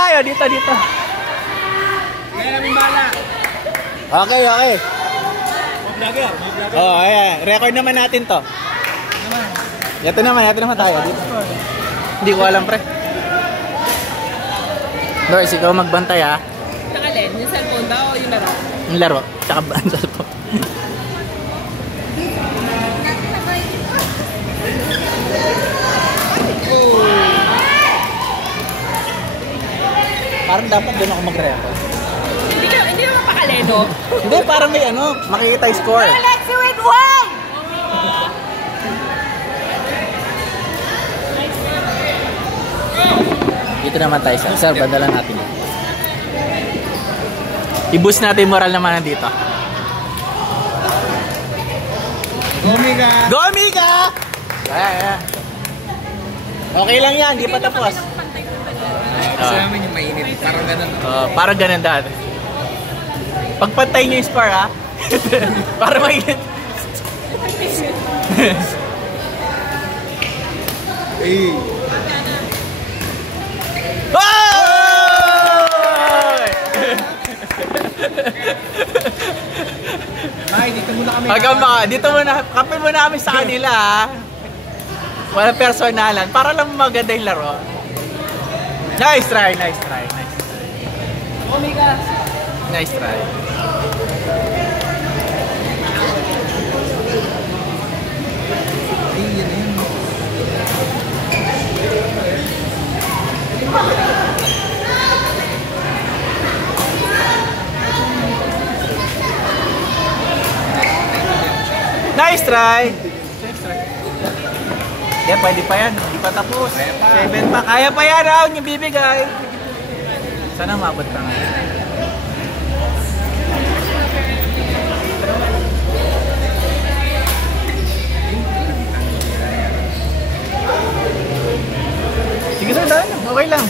tayo. Dito. Kaya namin bala. Okay. Vlogger. Oh, ayan. Record naman natin to. Ito naman tayo. Dito. Hindi ko alam, pre. Doris, ikaw magbantay, ha? Saka Len, yung cellphone ba o yung laro? Yung laro, tsaka ba ang cellphone? Parang dapat doon ako mag-record. Hindi naman pakaleno. Hindi, parang may makikita yung score. Let's do it one! Dito naman tayo, sir. Sir, bandalan natin yun. I-boost natin yung moral naman dito. Go, Mika! Go, Mika! Ayan. Okay lang yan, di pa tapos. Gusto namin yung mainit. Parang ganun. Parang ganun dati. Pagpantay nyo yung score, ha? Para mainit. Eh. Ay, dito muna kami. Dito muna, kape muna kami sa kanila, ha? Walang personalan, para lang maganda yung laro. Nice try. Omega. Nice try. Nice try. Yeah, pwede pa yan. Hindi pa tapos. 7 pa. Kaya pa yan, round yung bibigay. Sana mabot pa nga. Sige sir, dahil lang. Okay lang.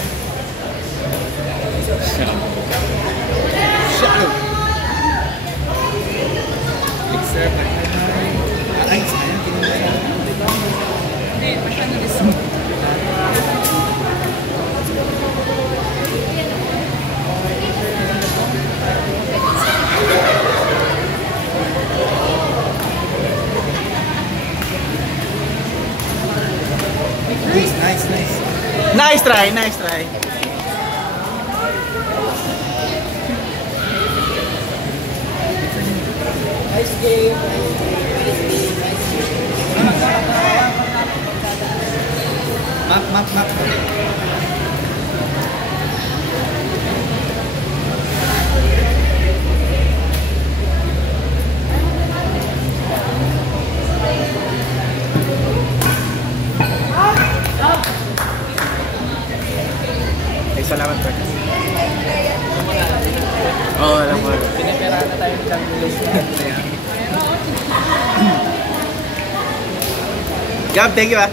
Nice try. Nice game. Map. Salamat po. Oo, alam ko. Piniperahan na tayo ng Champions League. Gab, thank you, ha.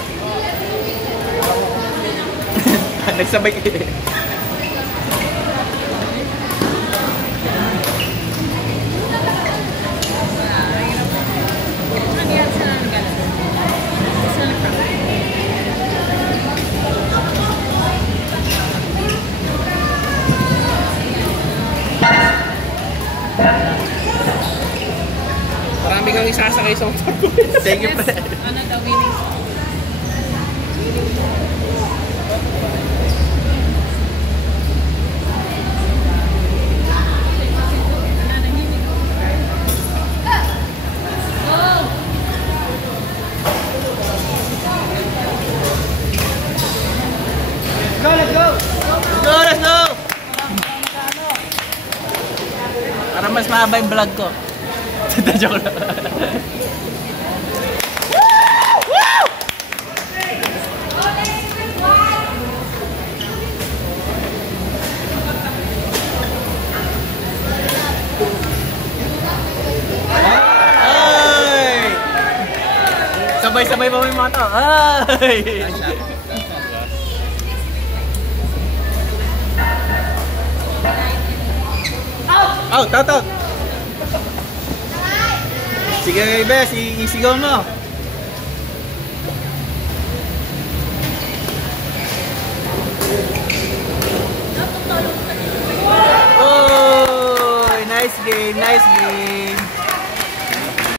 Nagsabay kayo. Marami kang isasakay sa motor ko. Thank you, pre. Ano daw, winning? Let's go! Para mas mahaba yung vlog ko. Joke lang. Sabay-sabay pa may mga tao. Ay! Out! Sige, Bes, isigaw mo. game. Nice game.